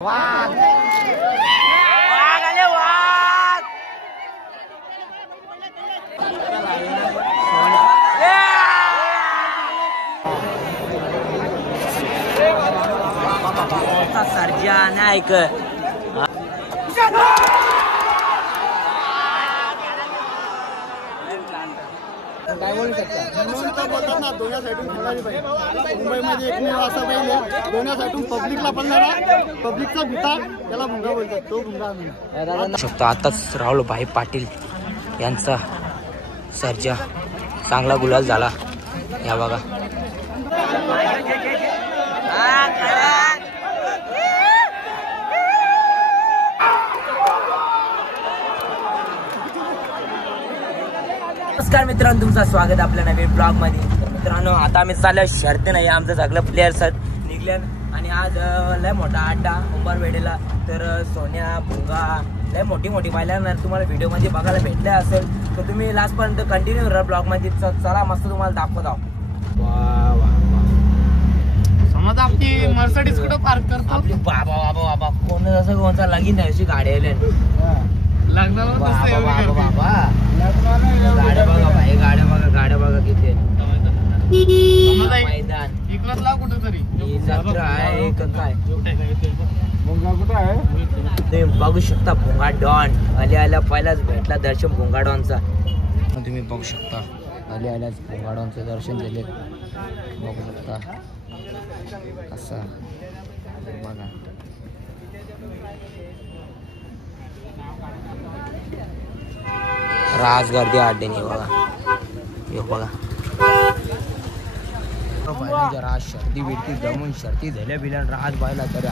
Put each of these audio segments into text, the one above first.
वाघ वाघ आले वाघ सर्जा नायक काय बोलू शकता म्हणून तर बोलतात ना दोन्ही साईडून खेळायला पाहिजे. मुंबईमध्ये एकमेव असा बैल आहे दोन्ही साईडून पब्लिकला पडणारा पब्लिकचा भुता त्याला भुंगा बोलतात. तो भुंगा आम्ही शकतो. आताच राहुल भाई पाटील यांचा सर्जा चांगला गुलाल झाला. या बघा नमस्कार मित्रांनो, तुमचं स्वागत आपल्या नवीन ब्लॉग मध्ये. तर मित्रांनो, आता आम्ही चाललो शर्ती नाही, आमचं सगळं प्लेयर्स निघले आणि आज लय मोठा अड्डा उंबरवेडेला. तर सोन्या भुंगा लय मोठी मोठी पाहिल्या तुम्हाला व्हिडिओ मध्ये बघायला भेटले असेल तर तुम्ही लास्ट पर्यंत कंटिन्यू राहा ब्लॉग मध्ये. चला मस्त तुम्हाला दाखवत आहो. समज आपली मर्सिडीज कुठं पार्क करतो आपली बाबा बाबा बाबा कोण जसं कोणता लगीन अशी गाडी आली लग्नाला बाबा बाबा गाड्या बघा भाई, गाड्या बघा किती मैदान इकडला कुठेतरी जत्रा आहे काय भुंगा कुठं आहे तुम्ही बघू शकता. भुंगा डॉन आल्या पहिलाच भेटला दर्शन भुंगा डॉनचा. तुम्ही बघू शकता आल्याच भुंगा डॉनचं दर्शन दिले. बघू शकता असं बघा. राज गर्दी अड्ड्याने बघा. हे बघा राज शर्ती बिरती जमून शर्ती झाल्या बिल्या राज बायला तरी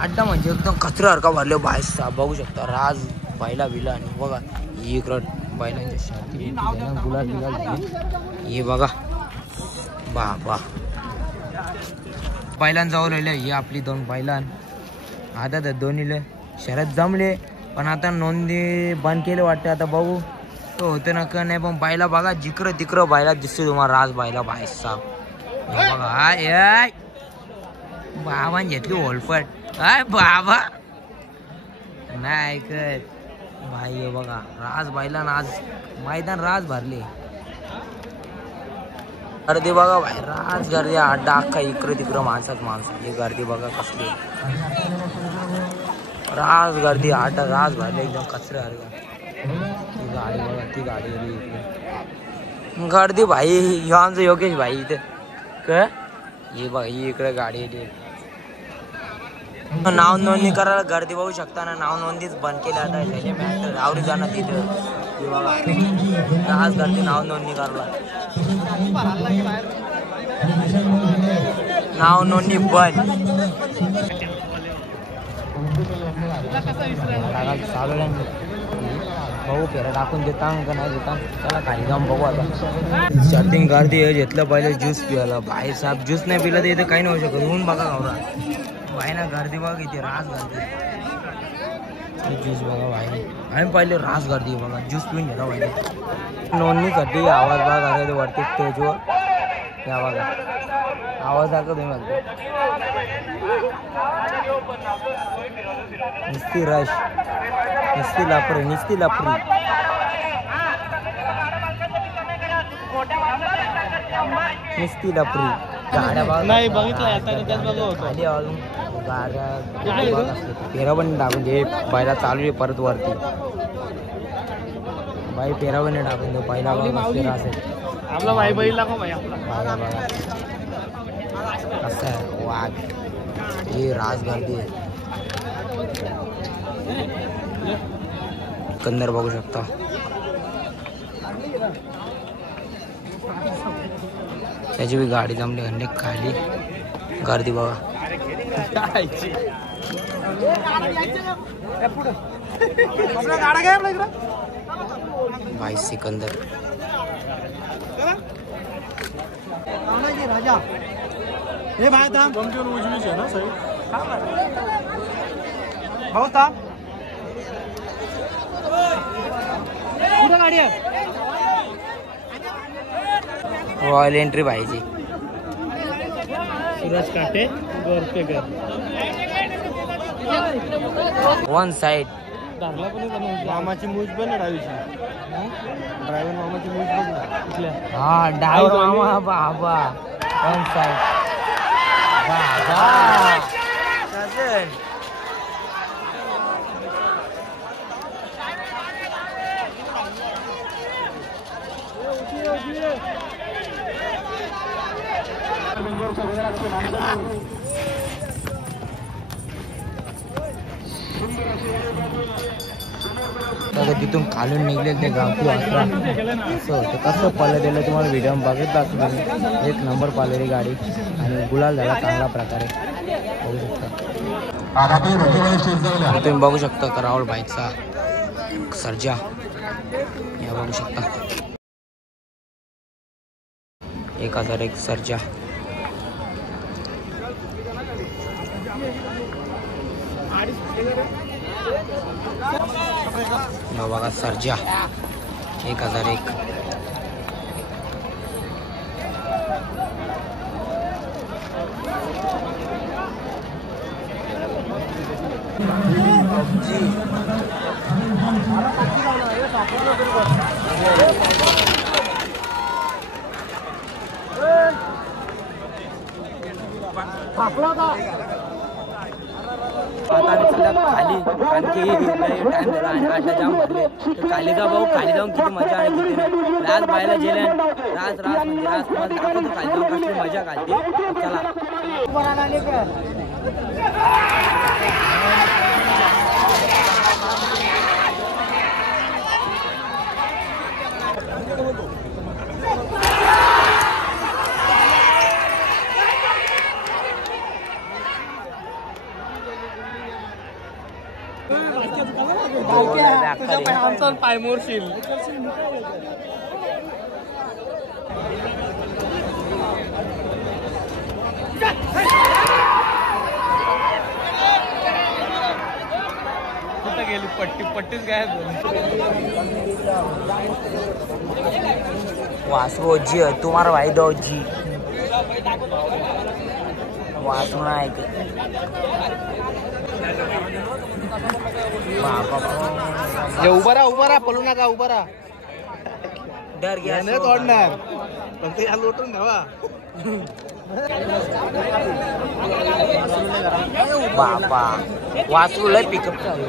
अड्डा म्हणजे एकदम कचऱ्यासारखा भरले बाय. बघू शकता राज बायला बिला आणि बघा इकडं बैलांच्या शर्ती गुलाल बिलाल हे बघा बाबा. बैलां जाऊ राहिले ही आपली दोन बैलां. आता तर दोन्हीले शर्यत जमले पण आता नोंदी बंद केले वाटते. आता बघू तो होते ना का नाही, पण बायला बघा जिकडं तिकडं बायला दिसते तुम्हाला राज बायला बाय साहेब बघा. हाय बाबान घेतली ओलपट. हाय बाबा नाही ऐकत भाई. बघा राज बायला आज मैदान राज भरले. गर्दी बघा भाई, राज गर्दी अड्डा अख्खा इकडं तिकडं माणसाच हे गर्दी बघा कसली राज गर्दी अड्डा राज भरले एकदम कचरे ती गाडी बघा ती गाडी आली गर्दी भाई. ह्यो आमचं योगेश भाई इथे काय हे बघा ही इकडे गाडी आली. नाव नोंदणी करायला गर्दी बघू शकता ना. नाव नोंदणीच बंद केली आता आवडी जाणार तिथं. हे बघा राज गर्दी नाव नोंदणी करायला नाव नोंदणी बंद. भाऊ फेरा टाकून देता का नाही देता. चला खाली जाऊन बघू आता. स्टार्टिंग गर्दी घेतलं पहिले ज्यूस पिला बाहेर साहेब. ज्यूस नाही पिला तर इथे काही नाही होऊ शकत. ऊन बघा गावरा भाई ना गर्दी बघा किती रास गर्दी. ज्यूस बघा भाई आणि पहिले रास गर्दी बघा. ज्यूस पिऊन घेता पाहिजे नोंदणीसाठी. आवाज बघा वरती स्टेजवर या बघा आवाज दाखव तुम्ही म्हणतो नुसती रश नुसती लापरी नुसती लापरी. नुसती लापरी गाड्या नाही बघितलं खाली अजून गाड्या फेरा पण टाकून दे. पहिला चालू आहे परत वरती बाई फेरा पण टाकून दे. पहिला फेरा असेल आपला भाई बैल दाखव भाई आपला. कसं आहे वाघ ही राज गर्दी आहे. कंदर बघू शकता. त्याची बी गाडी जमली घंटे खाली गर्दी बघा. भाई सिकंदर राजा हे भाई थांब उजवीच आहे ना सही भाऊ थांब कुठं गाडी आहे. रॉयल एंट्री पाहिजे. सूरज काटे गोरपेकर वन साइड. मामाची मूज पण डावीची. ड्रायव्हर मामाची मूज पण. हा डायव्हर मामा बाबा वन साइड. बाबा शासन. तिथून खालून निघले ते गावठी वासरा असं होतं. कसं पालं दिलं तुम्हाला व्हिडिओ बघितला तुम्ही. एक नंबर पालेली गाडी आणि गुलाल झाला चांगल्या प्रकारे बघू शकता. तुम्ही बघू शकता राहुल भाईचा सर्जा या बघू शकता. 1001 सर्जा. बघा सर्जा 1001. आता आम्ही चाललो खाली कारण की टाइम झाला आणि आठ जाम भरले. तर खालीचा भाऊ खाली जाऊन किती मजा आली किती नाही. राज बायला जेलन राज म्हणजे राज तुम्हाला दाखवतो खाली जाऊन कसली मजा काढते. चला आमचा पाय मोरशील. कुठं गेली पट्टीच गायब. वासू जी तुम्हारा भाई दो जी वासू नायक. उभा राहा पळू नका उभा राहा. डर गया नाही तोडणार फक्त या लोटून द्यावा. बाबा वासू लय पिकअप चालू.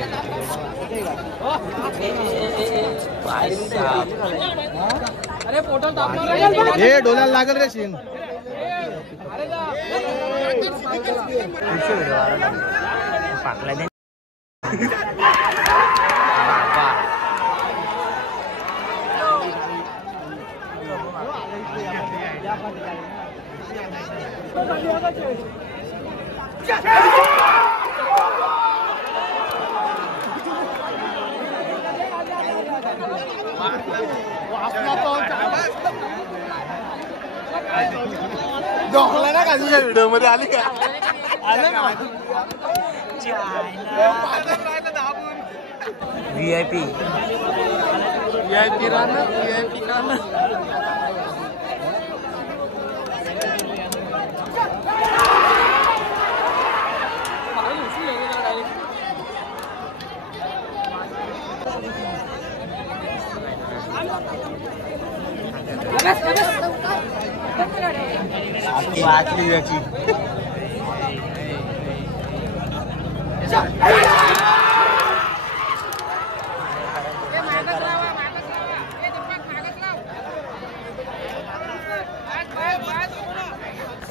हे डोल्याला लागल रे शीन. पाकला दे. ना का तुझ्या व्हिडिओ मध्ये आली का. VIP राहणार VIP राहणार. वाचली याची.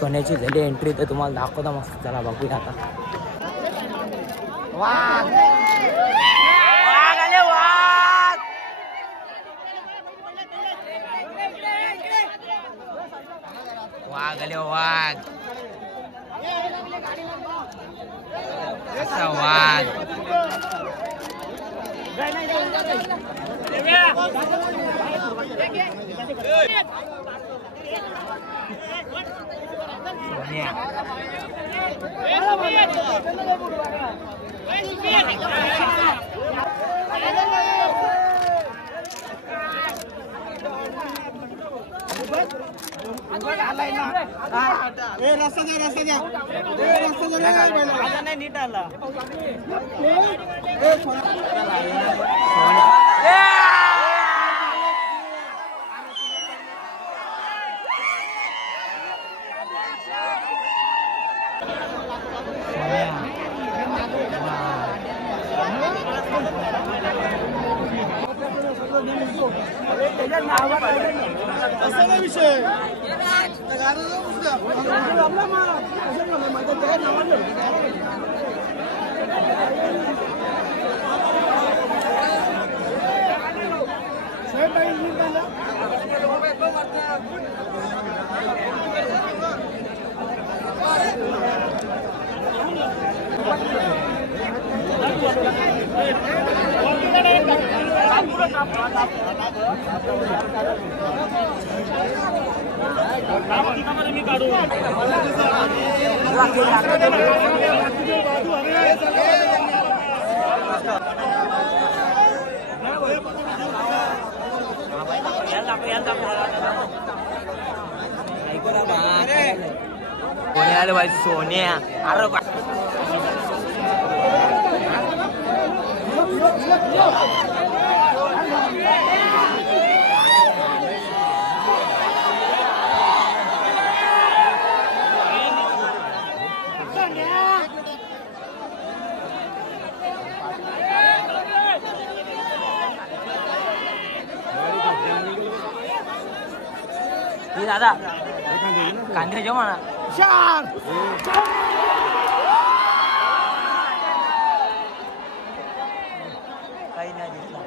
सोन्याची झाली एंट्री तर तुम्हाला दाखवता मस्त. चला बघूया आता. वाघ वाघ आले वाघ. वाघ आले वाघ. असा वाघ. रस्ता द्या रस्ता द्या रस्ता द्या नाही नीट आला विषय सोन्या आले भाई सोन्या अरे दादा कांदे जेव म्हणा काही नाही दिसला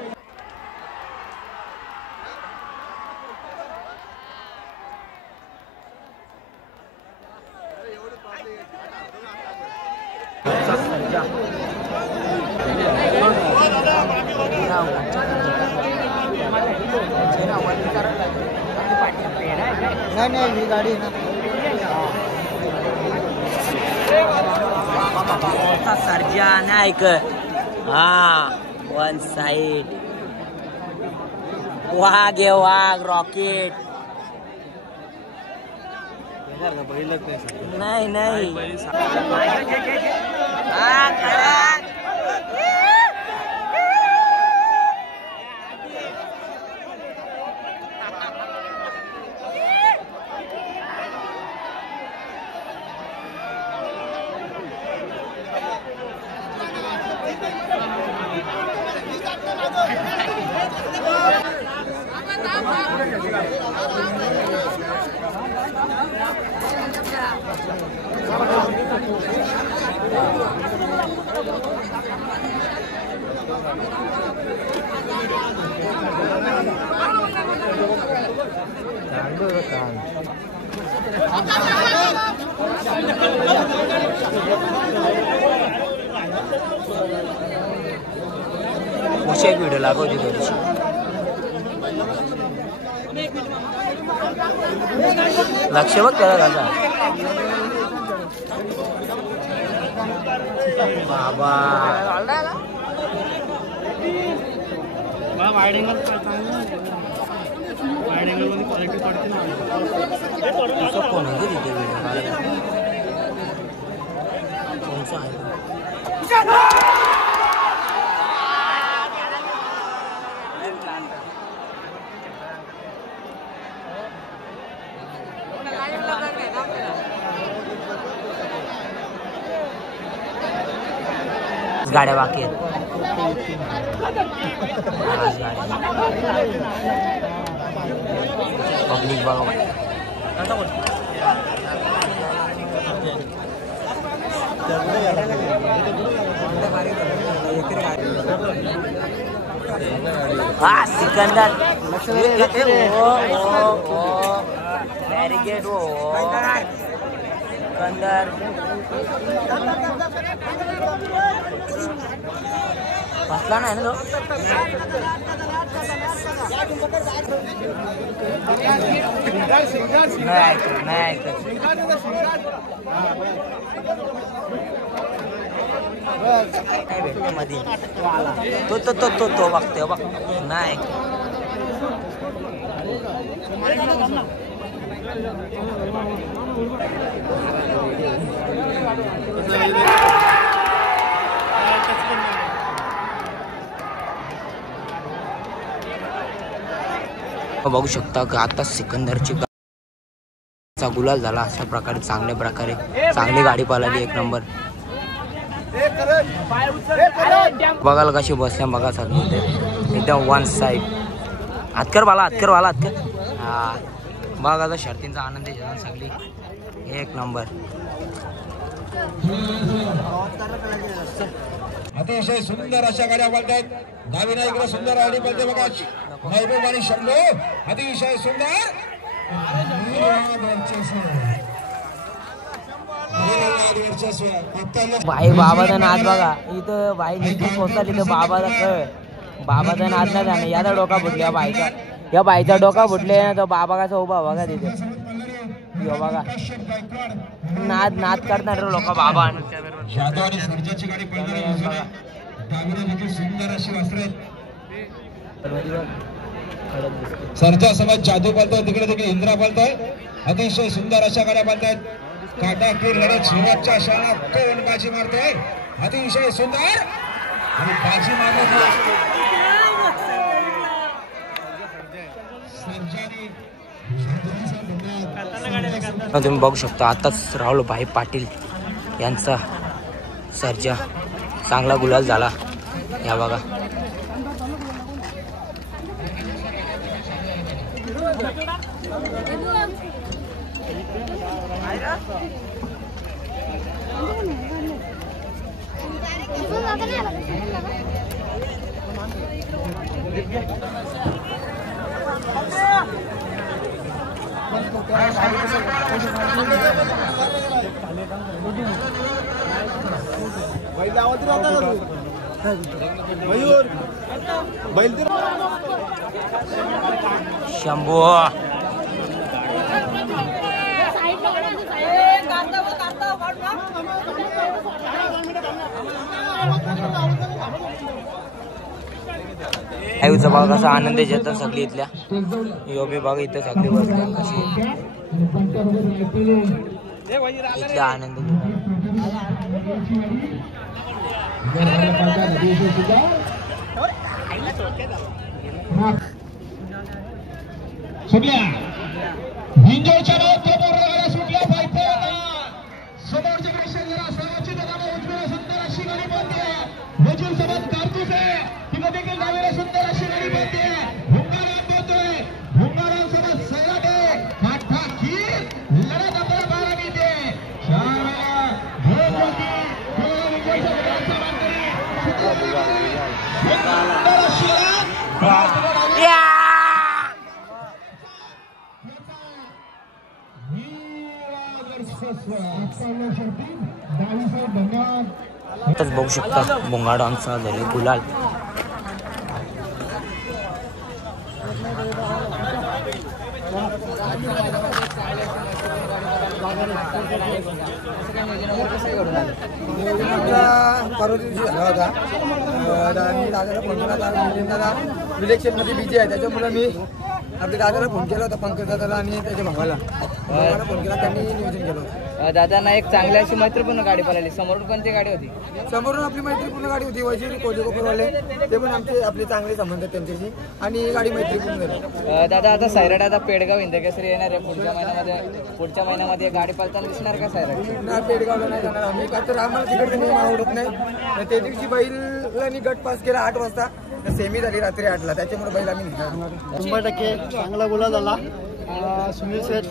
नाही नाही ही गाडी ना सर्जा नाही ऐक हा वन साइड वाघ आहे वाघ रॉकेट नाही नाही मुझे एक वीडियो लागो दी थोड़ी लक्ष्य बघ त्याला कसा बाबा वाईड एंगल मध्ये क्वालिटी पडते ना कोण आहे तिथे व्हिडिओ कोणचा आहे गाड्या बाकी आहेत पब्लिक बघा हा सिकंदर बॅरिगेड हो सिकंदर बसला नाही ना तो नाही ऐकत काय भेटतो मध्ये तो बघतोय बघ नाही बघू शकता की आता सिकंदरची गुलाल झाला अशा प्रकारे चांगल्या प्रकारे चांगली गाडी पळाली एक नंबर. बघायला कशी बसल्या बघा सगळी एकदम वन साईड. हातकर बाला हा बघा शर्तींचा आनंद घेतात सगळी एक नंबर. अतिशय सुंदर अशा गाड्या बोलतात. डावीना इकडे सुंदर गाडी बोलते बघा महबूब आणि शंभू अतिशय सुंदर. भाई बाबाचा नाच बघा इथं भाई निश्चित पोहोचला इथं बाबाचा नाच नाही झाला. याचा डोका फुटले या बाईचा डोका फुटले तर बाबा कसा उभा बघा तिथे बघा नाच करणार लोक बाबा सरचा समाज जादू बोलतोय तिकडे देखील इंद्रा बोलतोय. अतिशय सुंदर अशा गाड्या बोलतायत. काटाकीर लढत शेवटच्या क्षणात कोण बाजी मारतोय. अतिशय सुंदर आणि बाजी मारत तुम्ही बघू शकता. आताच राहुल भाई पाटील यांचा सर्जा चांगला गुलाल झाला. या बघा शंभू आईचा बघा कसा आनंद घेतात सगळी इथल्या योबी बघा इथं सगळी बसल्या कशी इथला आनंद सुटल्या हिंजोच्या गाड्या सुटल्या पाहिजे. समोरची सर्वांची उजवीला सुंदर अशी गाडी बनते. वजून सोबत कारतूस आहे तिला देखील डावीला सुंदर अशी गाडी बनते. भुंगाराम बोलतोय भुंगारामसोबत सैराटे ठाकीर लढत आपल्याला बाहेर मिळते. आताच बघू शकता भोंगाडांचा झाले गुलाल. परवा दिवशी झाला होता. मी दादाला फोन केला दादा इलेक्शनमध्ये बिझी आहे त्याच्यामुळे मी आपल्या दादाला फोन केला होता पंकज दादाला आणि त्याच्या भावाला फोन केला. त्यांनी नियोजन केलं होतं. दादांना एक चांगली अशी मैत्रीपूर्ण गाडी पळाली. समोरून कोणती गाडी होती? समोरून आपली मैत्रीपूर्ण गाडी होती. वजीर कोल्हापूरवाले ते पण आमचे आपले चांगले संबंध आहेत त्यांच्याशी आणि ही गाडी मैत्रीपूर्ण झाली. दादा आता सैराट आता पेडगाव हिंदकेसरी येणार आहे पुढच्या महिन्यामध्ये गाडी पळताना दिसणार का सैराट? ना पेडगावला नाही जाणार आम्ही का तर आम्हाला तिकडे नेहमी आवडत नाही. त्या दिवशी बैलांनी गट पास केला 8 वाजता सेमी झाली रात्री 8ला त्याच्यामुळे बैल आम्ही 100% चांगला गुलाल झाला. सुनील शेठ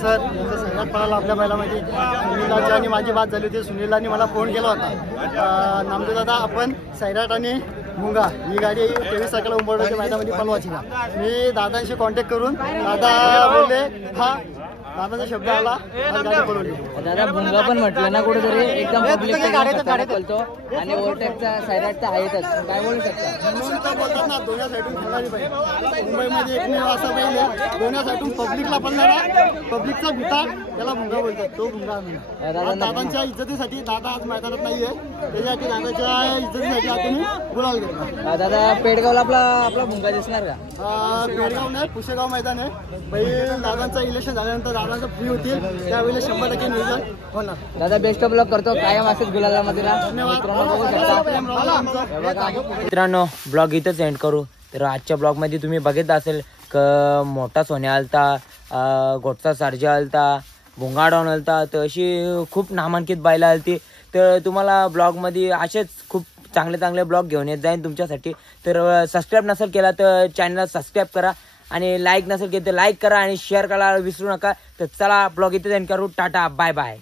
सर यांचा सगळ्यात पळाला आपल्या बैलामध्ये. सुनीलाची आणि माझी बात झाली होती. सुनीलांनी मला फोन केला होता नामदेव दादा आपण सैराट आणि मुंगा ही गाडी 23 तारखेला उंबरड्याच्या मैदानामध्ये पळवायची का. मी दादांशी कॉन्टॅक्ट करून दादा बोलले हा दादाचा शब्द आला आज गाडी पळवली. दादा भुंगा पण म्हटलं ना कुठेतरी एकदम पब्लिक बोलतो आणि ओव्हरटेकचा सायराटचा आहेतच. काय बोलू शकता? म्हणून तर बोलतात ना दोन्ही साईडून खेळणारी पाहिजे. मुंबईमध्ये एकमेव असा पाहिजे दोन्ही साईडून पब्लिकला पळणारा पब्लिकचा भिता त्याला भुंगा बोलतात. तो भुंगा आम्ही आज दादांच्या इज्जतीसाठी दादा आज मैदानात नाहीये त्याच्यासाठी दादाच्या इज्जतीसाठी आपण गुलाल घेतला. दादा पेडगावला आपला भुंगा दिसणार का? पेडगाव नाही पुशेगाव मैदान आहे. पहिले दादांचं इलेक्शन झाल्यानंतर दादांचं फ्री होतील त्यावेळेला 100% नियोजन होणार. दादा बेस्ट ऑफ लक करतो कायम असेच गुलाला मध्ये मित्रांनो ब्लॉग इथंच एंड करू. तर आजच्या ब्लॉगमध्ये तुम्ही बघितलं असेल क मोठा सोन्या आलता, गोटचा सार्जा आलता, भुंगाडॉन आलता, तर अशी खूप नामांकित बैला आलती. तर तुम्हाला ब्लॉगमध्ये असेच खूप चांगले चांगले ब्लॉग घेऊन येत जाईन तुमच्यासाठी. तर सबस्क्राईब नसेल केला तर चॅनलला सबस्क्राईब करा आणि लाईक नसेल केलं तर लाईक करा आणि शेअर करायला विसरू नका. तर चला ब्लॉग इथे एंड करू. Tata bye bye.